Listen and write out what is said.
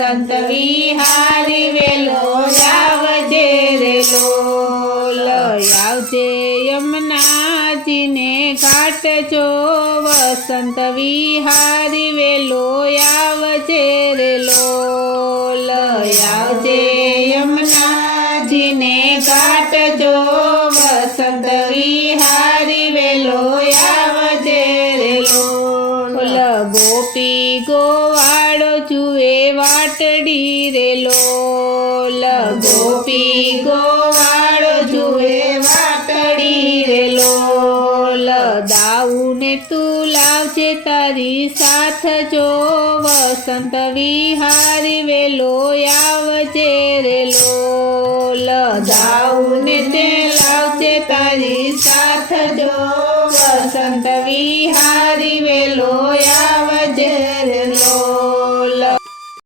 વસંત વિહારી વેલો આવજે રે લોલ આવજે યમુનાજીને ઘાટ જો વસંત વિહારી વેલો આવજે રે લોલ આવજે યમુનાજીને ઘાટ જો વસંત વિહારી વેલો આવજે રે લોલ ગોપી ગોવાળો જુએ વાટડી રે લોલ ગોપી ગોવાળો જુએ વાટડી રે લોલ દાઉને તું લાવજે તારી સાથ જો વસંત વિહારી વેલો આવજે